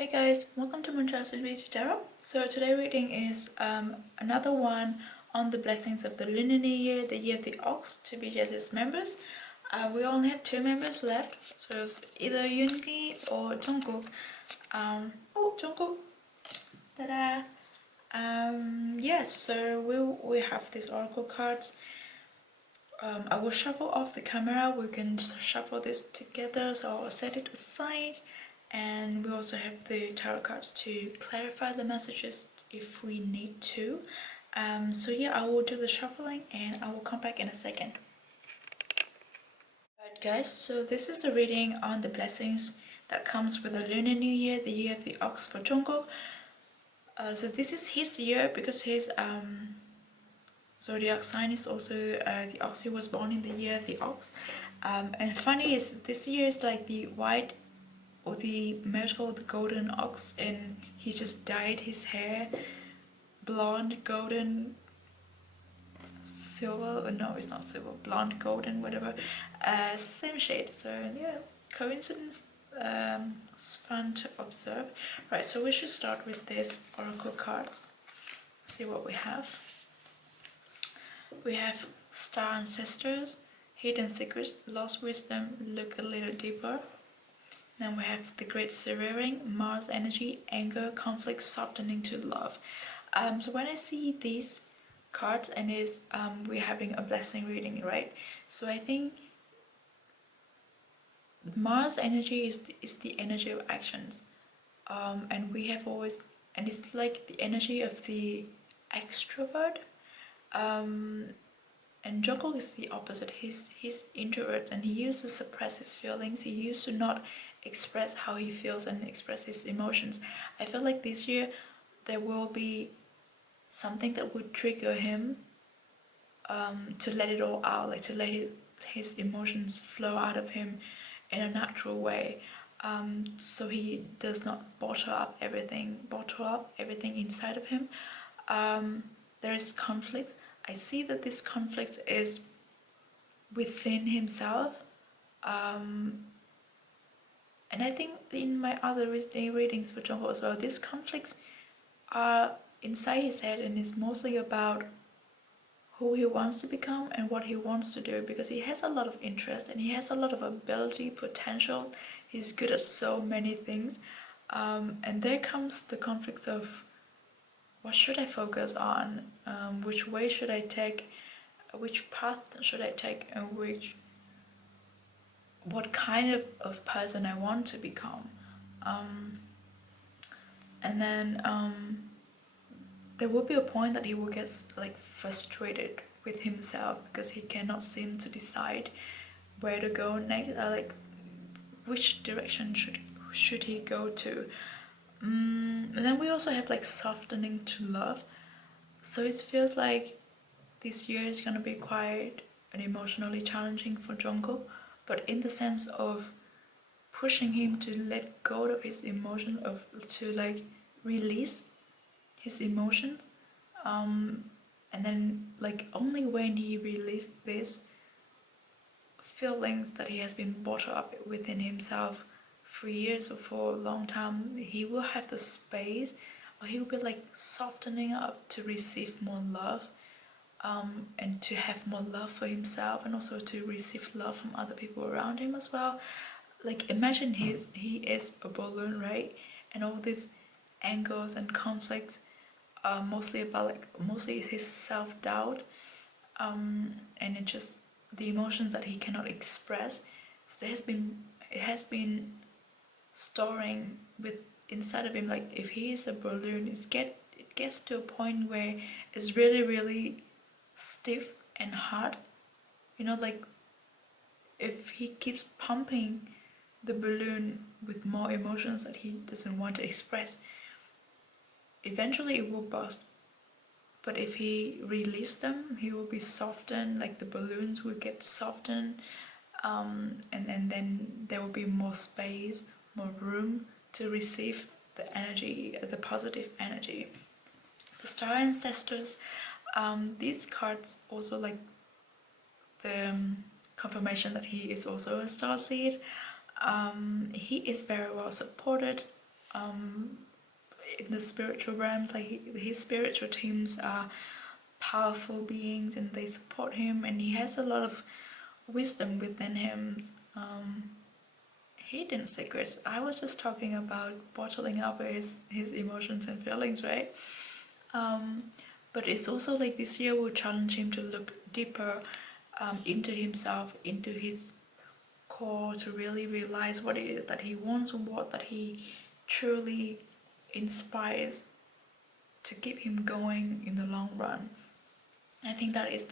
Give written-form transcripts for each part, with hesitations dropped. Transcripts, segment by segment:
Hi guys, welcome to MoonChild Serendipity Tarot. So today reading is another one on the blessings of the Lunar New Year, the year of the Ox, to BTS members. We only have 2 members left, so it's either Unity or Jungkook. Jungkook! Ta-da! Yes, so we have these oracle cards. I will shuffle off the camera. We can shuffle this together, so I'll set it aside. And we also have the tarot cards to clarify the messages if we need to. So yeah, I will do the shuffling and I will come back in a second. Alright guys, so this is the reading on the blessings that comes with the Lunar New Year, the year of the Ox for Jungkook. So this is his year because his zodiac sign is also the Ox. He was born in the year of the Ox. And funny is this year is like the white or the metaphor, the golden ox, and he just dyed his hair blonde, golden, silver. No, it's not silver, blonde, golden, whatever, same shade. So yeah, coincidence. It's fun to observe. Right, so we should start with this oracle cards. See what we have. We have star ancestors, hidden secrets, lost wisdom, look a little deeper. Then we have the Great Severing, Mars energy, anger, conflict, softening to love. So when I see these cards, and we're having a blessing reading, right? So I think Mars energy is the energy of actions, and we have always, and it's like the energy of the extrovert. And Jungkook is the opposite. He's introvert, and he used to suppress his feelings. He used to not express how he feels and express his emotions. I feel like this year there will be something that would trigger him to let it all out, like to let his emotions flow out of him in a natural way. So he does not bottle up everything inside of him. There is conflict. I see that this conflict is within himself, and I think in my other readings for Jungkook as well, these conflicts are inside his head, and it's mostly about who he wants to become and what he wants to do, because he has a lot of interest and he has a lot of ability, potential. He's good at so many things, and there comes the conflicts of what should I focus on, which way should I take, which path should I take, and what kind of person I want to become. And then there will be a point that he will get like frustrated with himself because he cannot seem to decide where to go next, like which direction should he go to. And then we also have like softening to love. So it feels like this year is gonna be quite and emotionally challenging for Jungkook, but in the sense of pushing him to let go of his emotion, of to like release his emotions, and then like only when he released these feelings that he has been bottled up within himself for years or for a long time, he will have the space, or he will be like softening up to receive more love, and to have more love for himself, and also to receive love from other people around him as well. Like imagine he is a balloon, right? And all these angles and conflicts are mostly about mostly his self-doubt, and it just the emotions that he cannot express. So it has been storing with inside of him. Like if he is a balloon, it gets to a point where it's really stiff and hard, like if he keeps pumping the balloon with more emotions that he doesn't want to express, eventually it will burst. But if he releases them, he will be softened, like the balloons will get softened, and then there will be more space, more room to receive the energy, the positive energy. The star ancestors, these cards also like the confirmation that he is also a star seed. He is very well supported. in the spiritual realms. Like his spiritual teams are powerful beings and they support him, and he has a lot of wisdom within him. Hidden secrets. I was just talking about bottling up his emotions and feelings, right? But it's also like this year will challenge him to look deeper into himself, into his core, to really realize what it is that he wants and what that he truly inspires to keep him going in the long run. I think that is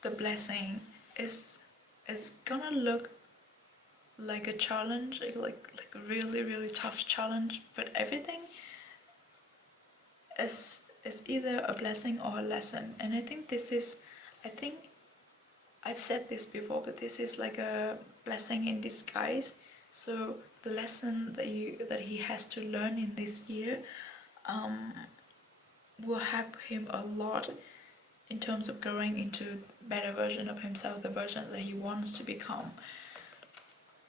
the blessing. Is gonna look like a challenge, like a really tough challenge, but everything is either a blessing or a lesson. And I think I've said this before, but this is like a blessing in disguise. So the lesson that he has to learn in this year will help him a lot in terms of growing into a better version of himself, the version that he wants to become.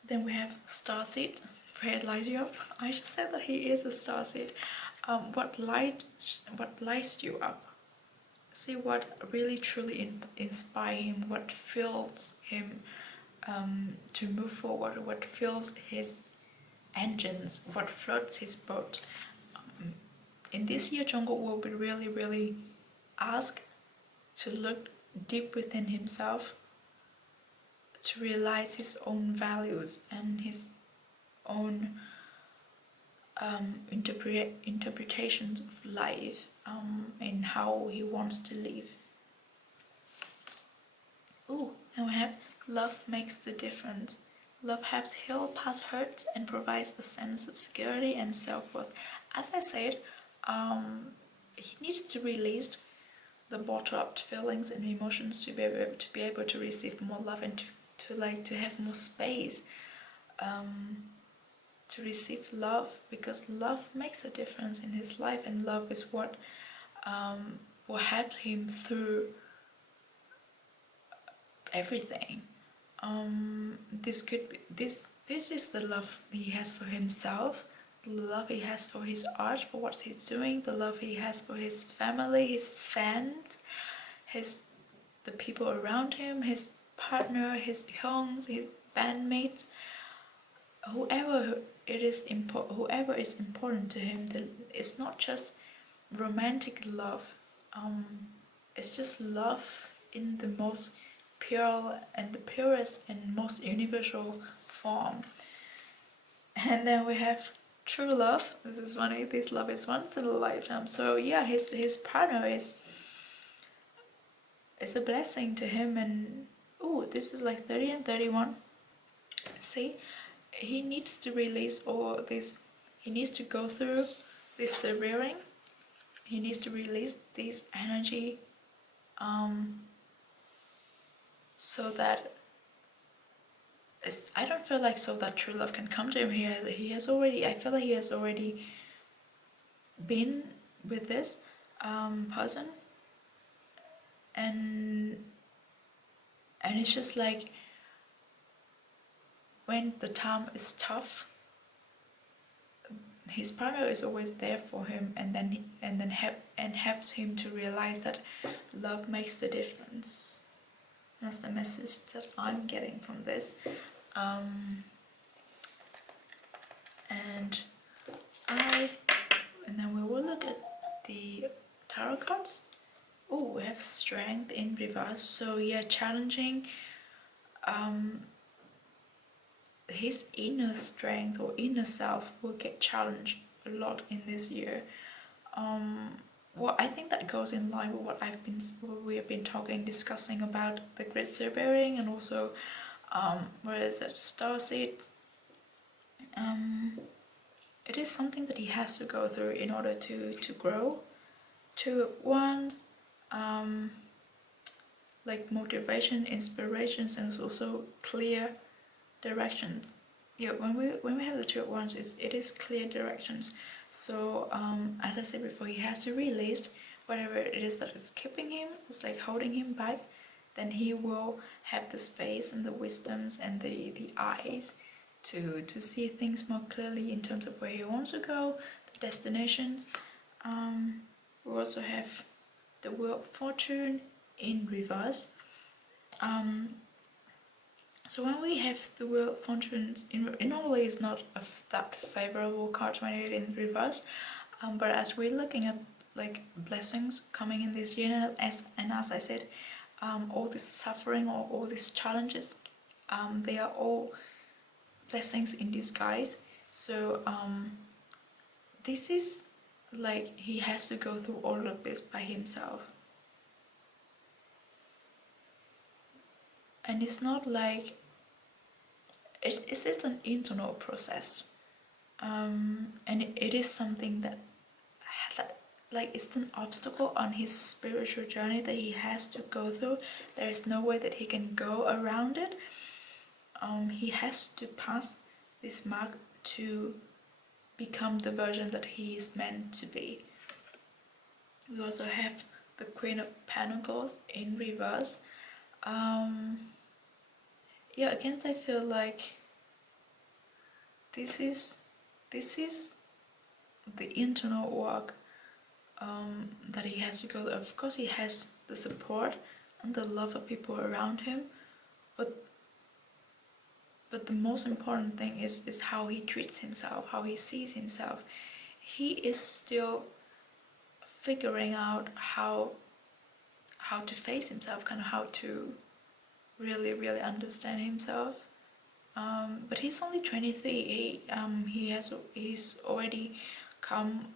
Then we have Starseed. Where it lights you up. I just said that he is a starseed. What lights you up? See what really truly inspires him, what fuels him to move forward, what fuels his engines, what floats his boat. In this year, Jungkook will be really asked to look deep within himself, to realize his own values and his own interpretations of life and how he wants to live. Ooh, now we have love makes the difference. Love helps heal past hurts and provides a sense of security and self-worth. As I said, he needs to release the bottled-up feelings and emotions to be able to receive more love and to have more space to receive love, because love makes a difference in his life, and love is what will help him through everything. This is the love he has for himself, the love he has for his art, for what he's doing, the love he has for his family, his fans, the people around him, his partner, his homes, his bandmates, whoever is important to him. It's not just romantic love. It's just love in the most pure and the purest and most universal form. And then we have true love. This is funny. This love is once in a lifetime. So yeah, his partner is a blessing to him. And oh, this is like 30 and 31. See, he needs to release all this. He needs to go through this severing. He needs to release this energy, so that I don't feel like so that true love can come to him. He has already. I feel like he has already been with this person, and it's just like when the time is tough, his partner is always there for him, and helps him to realize that love makes the difference. That's the message that I'm getting from this. And then we will look at the tarot cards. Oh, we have strength in reverse. So yeah, challenging his inner strength or inner self will get challenged a lot in this year. Well, I think that goes in line with what we have been discussing about the grid bearing, and also where is that starseed. It is something that he has to go through in order to grow. 2 at once, like motivation, inspirations, and also clear directions. Yeah, when we have the 2 at once, it is clear directions. So as I said before, he has to release whatever it is that is keeping him, it's like holding him back. Then he will have the space and the wisdoms and the eyes to see things more clearly in terms of where he wants to go, the destinations. We also have the Wheel of Fortune in reverse. So when we have the Wheel of Fortune in normally it's not that favorable card when it is in reverse. But as we're looking at like blessings coming in this year, and as I said, all this suffering or all these challenges, they are all blessings in disguise. So this is like he has to go through all of this by himself, and it's not like it's just an internal process, and it is something that like it's an obstacle on his spiritual journey that he has to go through. There is no way that he can go around it. He has to pass this mark to become the version that he is meant to be. We also have the Queen of Pentacles in reverse. Yeah, again, I feel like this is the internal work that he has to go. Of course, he has the support and the love of people around him, but the most important thing is how he treats himself, how he sees himself. He is still figuring out how to face himself, kind of how to really understand himself. But he's only 23. He's already come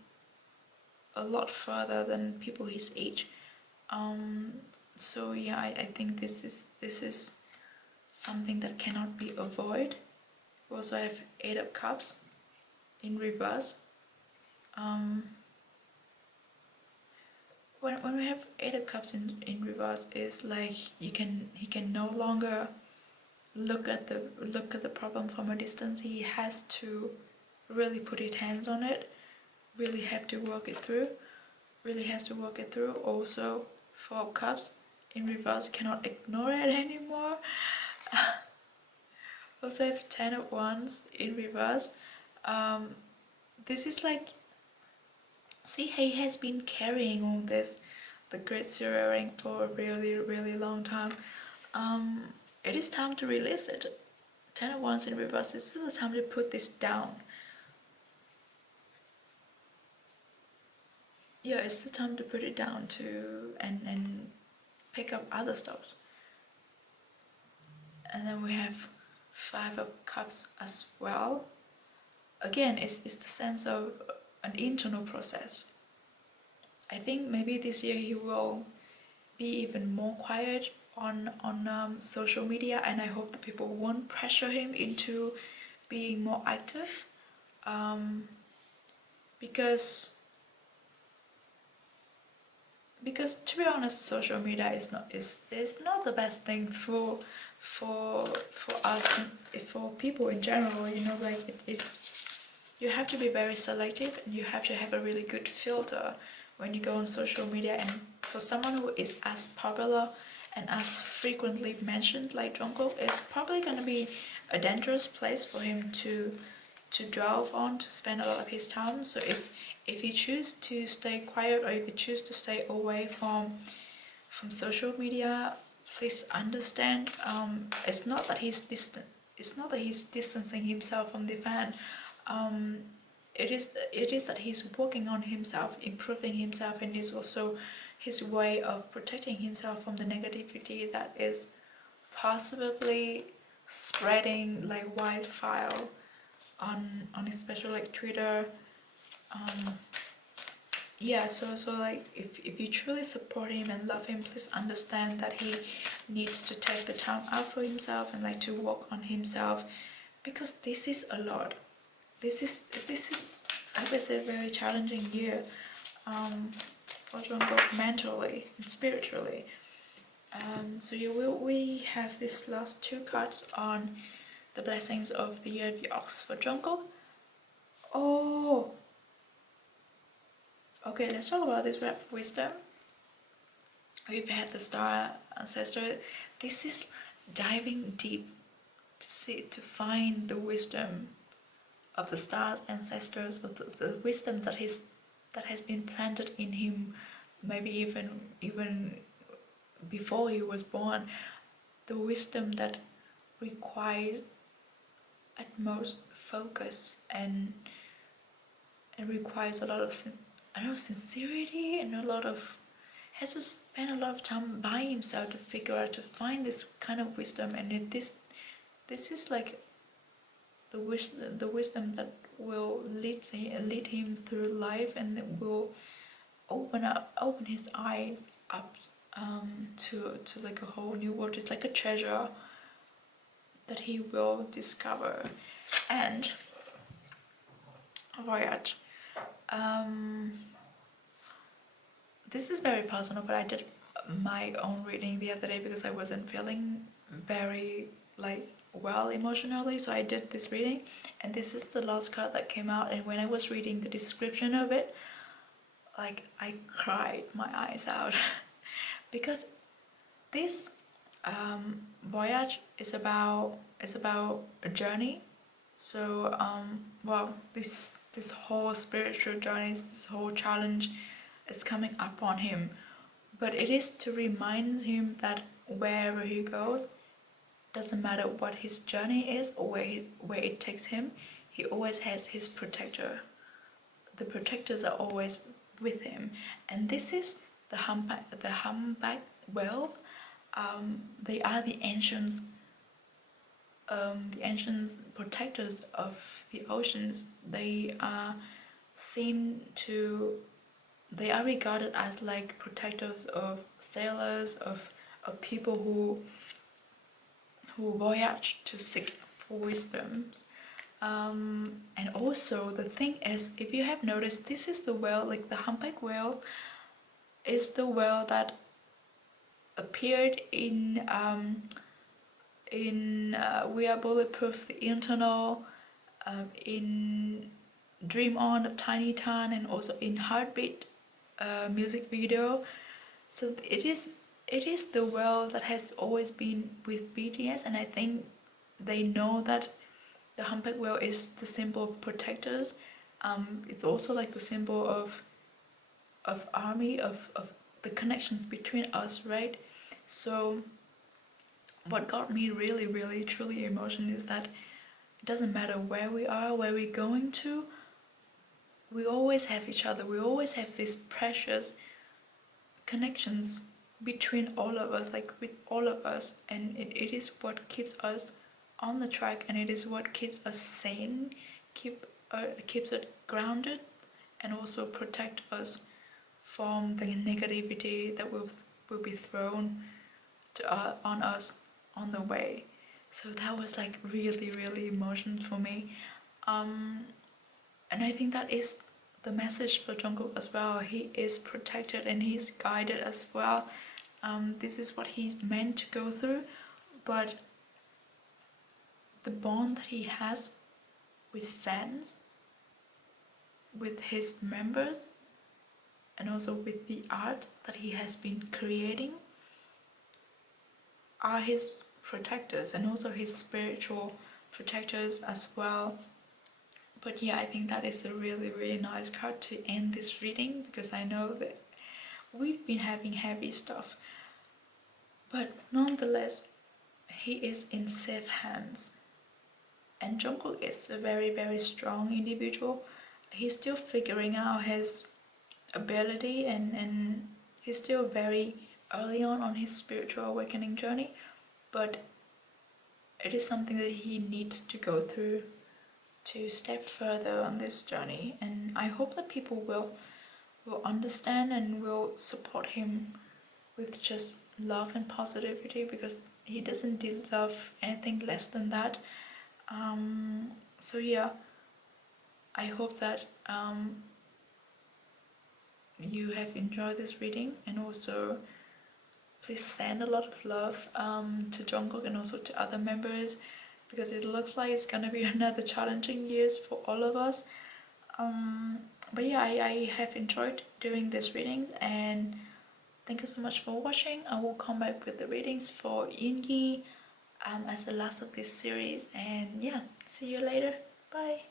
a lot further than people his age. So yeah, I think this is something that cannot be avoided. We also have 8 of Cups in reverse. When we have 8 of Cups in reverse, is like he can no longer look at the problem from a distance. He has to really put his hands on it, really have to work it through, Also 4 of Cups in reverse, cannot ignore it anymore. Also have 10 of Wands in reverse. This is like, see, he has been carrying all this, the Great Zero Ring, for a really long time. It is time to release it. 10 of Wands in reverse, it's still the time to put this down. Yeah, it's the time to put it down and pick up other stuff. And then we have 5 of Cups as well. Again, it's the sense of an internal process. I think maybe this year he will be even more quiet on social media, and I hope that people won't pressure him into being more active, because to be honest, social media is not the best thing for us, for people in general. You know, like you have to be very selective, and you have to have a really good filter when you go on social media. And for someone who is as popular and as frequently mentioned like Jungkook, it's probably going to be a dangerous place for him to delve on, to spend a lot of his time. So if you choose to stay quiet, or if you choose to stay away from social media, please understand, it's not that he's distant. It's not that he's distancing himself from the fan. It is that he's working on himself, improving himself, and it's also his way of protecting himself from the negativity that is possibly spreading like wildfire on especially like Twitter. Yeah, so like if you truly support him and love him, please understand that he needs to take the time out for himself and like to work on himself, because this is a lot. This is as I said, very challenging year for Jungkook, mentally and spiritually. So we have these last 2 cards on the blessings of the year of the Ox for Jungkook. Oh, okay, let's talk about this rep wisdom. We've had the Star Ancestor. This is diving deep to find the wisdom of the stars, ancestors, of the wisdom that has been planted in him, maybe even before he was born, the wisdom that requires utmost focus, and it requires a lot of sincerity, and a lot of, has to spend a lot of time by himself to figure out, to find this kind of wisdom. And this is like the wisdom that will lead him through life, and it will open his eyes up to like a whole new world. It's like a treasure that he will discover and voyage. This is very personal, but I did my own reading the other day because I wasn't feeling very like well emotionally, so I did this reading, and this is the last card that came out. And when I was reading the description of it, like, I cried my eyes out because this voyage is about a journey. So well, this whole spiritual journey, this whole challenge is coming up on him, but it is to remind him that wherever he goes, doesn't matter what his journey is or where it takes him, he always has his protector. The protectors are always with him, and this is the humpback whale. They are the ancient protectors of the oceans. They are regarded as like protectors of sailors, of people who voyage to seek for wisdom. And also the thing is, if you have noticed, this is the whale, like the humpback whale is the whale that appeared in We Are Bulletproof, the internal, in Dream On, the Tiny Tan, and also in Heartbeat music video. So it is the whale that has always been with BTS, and I think they know that the humpback whale is the symbol of protectors. It's also like the symbol of army, of the connections between us, right? So what got me really, really, truly emotional is that it doesn't matter where we are, where we're going to, we always have each other. We always have these precious connections between all of us, like with all of us, and it is what keeps us on the track, and it is what keeps us sane, keeps it grounded, and also protect us from the negativity that will be thrown on us on the way. So that was like really, really emotional for me, and I think that is the message for Jungkook as well. He is protected and he's guided as well. This is what he's meant to go through, but the bond that he has with fans, with his members, and also with the art that he has been creating are his protectors, and also his spiritual protectors as well. But yeah, I think that is a really, really nice card to end this reading, because I know that we've been having heavy stuff, but nonetheless he is in safe hands. And Jungkook is a very, very strong individual. He's still figuring out his ability, and he's still very early on his spiritual awakening journey, but it is something that he needs to go through to step further on this journey. And I hope that people will understand and will support him with just love and positivity, because he doesn't deserve anything less than that. So yeah, I hope that you have enjoyed this reading, and also please send a lot of love to Jungkook and also to other members, because it looks like it's gonna be another challenging years for all of us. But yeah, I have enjoyed doing this reading, and thank you so much for watching. I will come back with the readings for Yoongi, as the last of this series. And yeah, see you later. Bye.